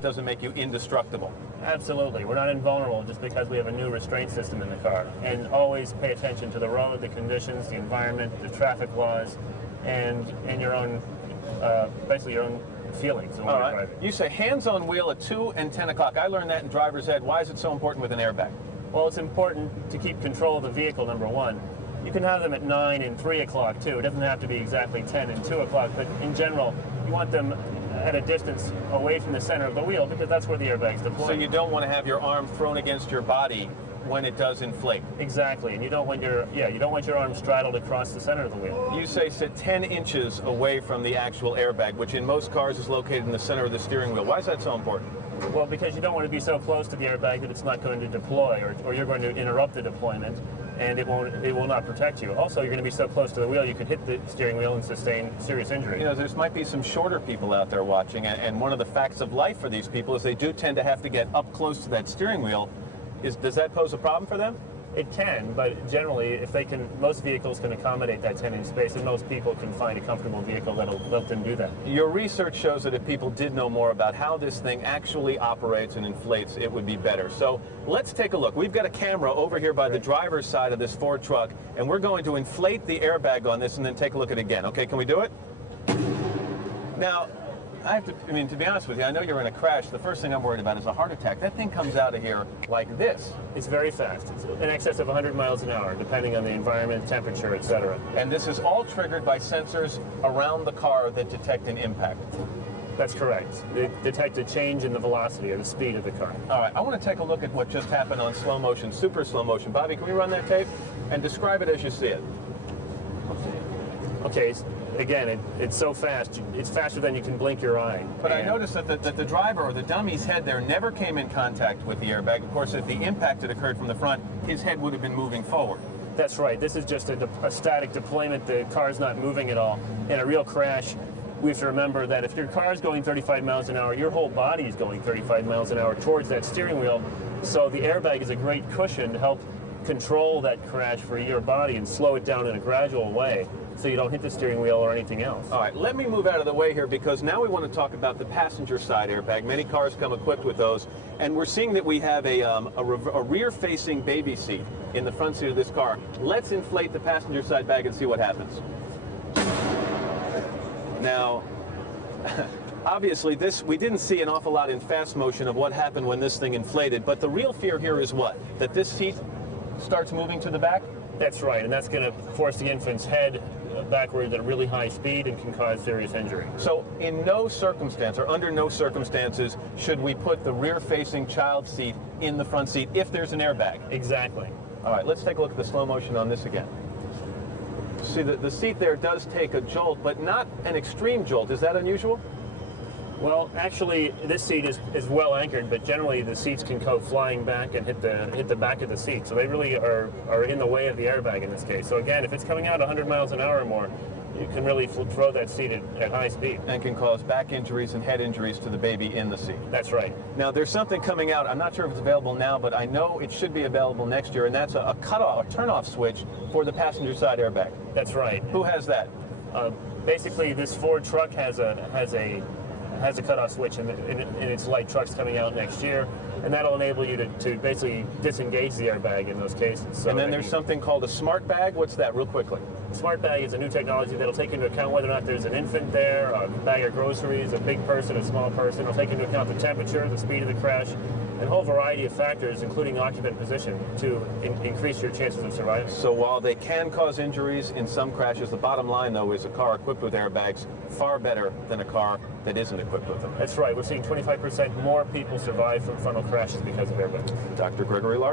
Doesn't make you indestructible. Absolutely. We're not invulnerable just because we have a new restraint system in the car. And always pay attention to the road, the conditions, the environment, the traffic laws, and your own, basically your own feelings. All right. You say hands on wheel at 2 and 10 o'clock. I learned that in driver's ed. Why is it so important with an airbag? Well, it's important to keep control of the vehicle, number one. You can have them at 9 and 3 o'clock, too. It doesn't have to be exactly 10 and 2 o'clock, but in general, you want them at a distance away from the center of the wheel because that's where the airbag's deployed. So you don't want to have your arm thrown against your body when it does inflate. Exactly, and you don't want your arm straddled across the center of the wheel. You say sit 10 inches away from the actual airbag, which in most cars is located in the center of the steering wheel. Why is that so important? Well, because you don't want to be so close to the airbag that it's not going to deploy, or you're going to interrupt the deployment, and it will not protect you. Also, you're going to be so close to the wheel, you could hit the steering wheel and sustain serious injury. You know, there might be some shorter people out there watching, and one of the facts of life for these people is they do tend to have to get up close to that steering wheel. Does that pose a problem for them? It can, but generally, if they can, most vehicles can accommodate that 10-inch space, and most people can find a comfortable vehicle that'll let them do that. Your research shows that if people did know more about how this thing actually operates and inflates, it would be better. So let's take a look. We've got a camera over here by the driver's side of this Ford truck, and we're going to inflate the airbag on this and then take a look at it again. Okay, can we do it? Now, to be honest with you, I know you're in a crash. The first thing I'm worried about is a heart attack. That thing comes out of here like this. It's very fast. It's in excess of 100 miles an hour, depending on the environment, temperature, etc. And this is all triggered by sensors around the car that detect an impact. That's correct. They detect a change in the velocity or the speed of the car. All right, I want to take a look at what just happened on slow motion, super slow motion. Bobby, can we run that tape and describe it as you see it? Okay. Again, it's so fast. It's faster than you can blink your eye. But I noticed that the driver or the dummy's head there never came in contact with the airbag. Of course, if the impact had occurred from the front, his head would have been moving forward. That's right. This is just a static deployment. The car's not moving at all. In a real crash, we have to remember that if your car is going 35 miles an hour, your whole body is going 35 miles an hour towards that steering wheel. So the airbag is a great cushion to help control that crash for your body and slow it down in a gradual way, so you don't hit the steering wheel or anything else. All right, let me move out of the way here because now we want to talk about the passenger side airbag. Many cars come equipped with those, and we're seeing that we have a rear-facing baby seat in the front seat of this car. Let's inflate the passenger side bag and see what happens. Now, obviously we didn't see an awful lot in fast motion of what happened when this thing inflated, but the real fear here is what? That this seat starts moving to the back? That's right, and that's going to force the infant's head backward at a really high speed and can cause serious injury. So in no circumstance, or under no circumstances, should we put the rear-facing child seat in the front seat if there's an airbag? Exactly. All right, let's take a look at the slow motion on this again. See, the seat there does take a jolt, but not an extreme jolt. Is that unusual? Well, actually, this seat is well anchored, but generally the seats can go flying back and hit the back of the seat. So they really are in the way of the airbag in this case. So again, if it's coming out 100 miles an hour or more, you can really throw that seat at high speed. And can cause back injuries and head injuries to the baby in the seat. That's right. Now, there's something coming out. I'm not sure if it's available now, but I know it should be available next year, and that's a turn-off switch for the passenger side airbag. That's right. Who has that? Basically, this Ford truck has a cutoff switch in its light trucks coming out next year, and that'll enable you to basically disengage the airbag in those cases. So and then there's something called a smart bag. What's that, real quickly? Smart bag is a new technology that'll take into account whether or not there's an infant there, a bag of groceries, a big person, a small person. It'll take into account the temperature, the speed of the crash, and a whole variety of factors, including occupant position, to increase your chances of surviving. So while they can cause injuries in some crashes, the bottom line, though, is a car equipped with airbags far better than a car that isn't equipped with them. That's right. We're seeing 25% more people survive from frontal crashes because of airbags. Dr. Gregory Larson.